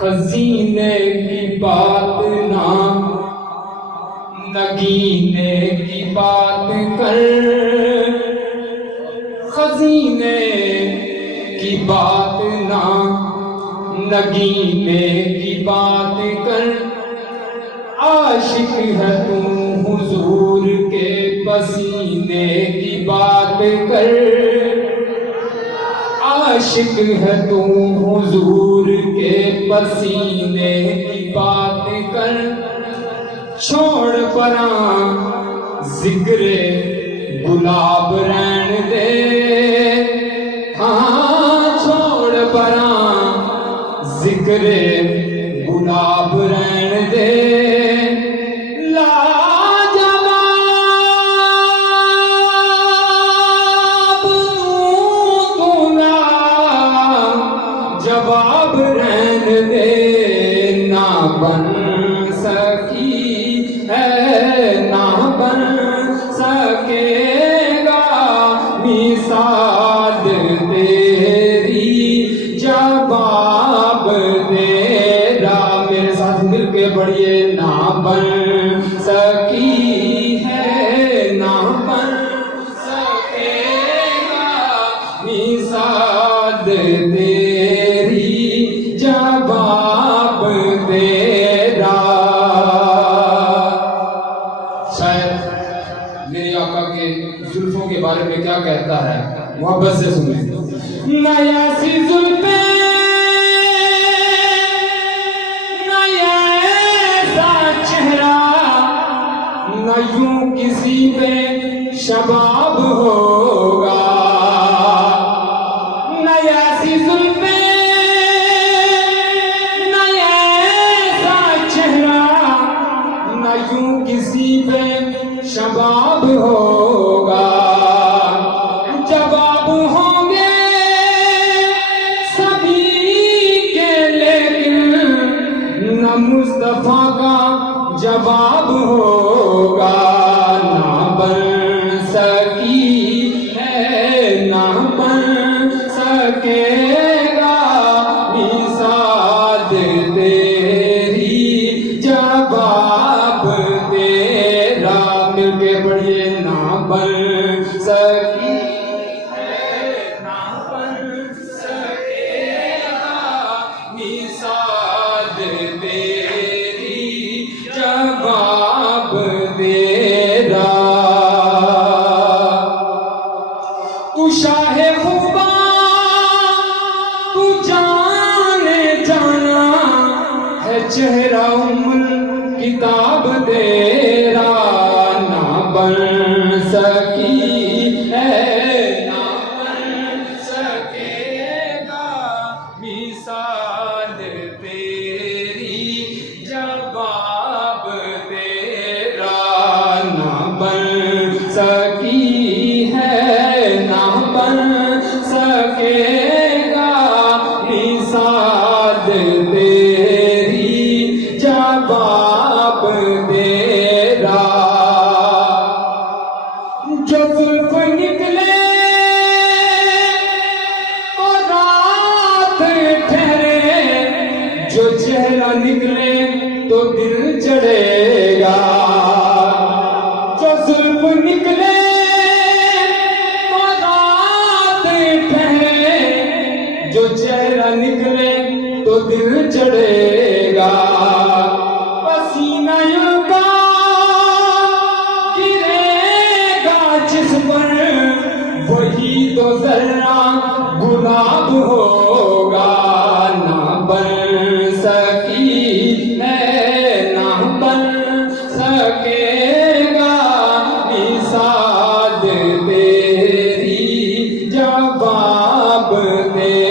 خزینے کی بات نہ نگینے کی بات کر، خزینے کی بات نہ نگینے کی بات کر، عاشق ہے تو حضور کے پسینے کی بات کر، عاشق ہے تو حضور کے پسینے کی بات کر، چھوڑ پراں ذکر گلاب رہن دے، ہاں چھوڑ پراں ذکر گلاب رہن دے، جواب رہن دے، نہ بن سکی ہے نہ بن سکے گا مثال تیری، جواب تیرا میرے ساتھ مل کے پڑھیے، نہ بن سکی ہے نہ بن سکے گا مثال تیری، جواب تیرا۔ شاید میرے آقا کے زلفوں کے بارے میں کیا کہتا ہے، محبت سے سنیں۔ نیا سی زلفیں نیا ایسا چہرہ، نہ یوں کسی پہ شباب ہوگا، نیا سی زلفیں یوں کسی پہ شباب ہوگا، جواب ہوں گے سبھی کے لیکن نہ مصطفیٰ کا جواب ہوگا، نہ بن سکی ہے نہ بن سکے گا مثال تیری، جواب تیرا مل کے پڑھیے، نہ بن سکی ہے نہ بن سکے گا مثال تیری، جواب تیرا۔ تو شاہ خوباں تو جانے جانا ہے، چہرہ کتاب تیرا، نہ بن سکی ہے نہ بن سکے گا مثال تیری، جواب تیرا، نہ بن سکی ہے نہ بن سکے گا مثال تیری، جواب تیرا۔ جو زلف نکلے تو رات ٹھہرے، جو چہرہ نکلے تو دل چڑھے گا، جو زلف نکلے تو رات ٹھہرے، جو چہرہ نکلے تو دل چڑھے گا، پسینہ یوں کا گرے گا جس پر، وہی تو ذرہ گلاب ہوگا، نہ بن سکی ہے نہ بن سکے گا مثال تیری، جواب تیرا۔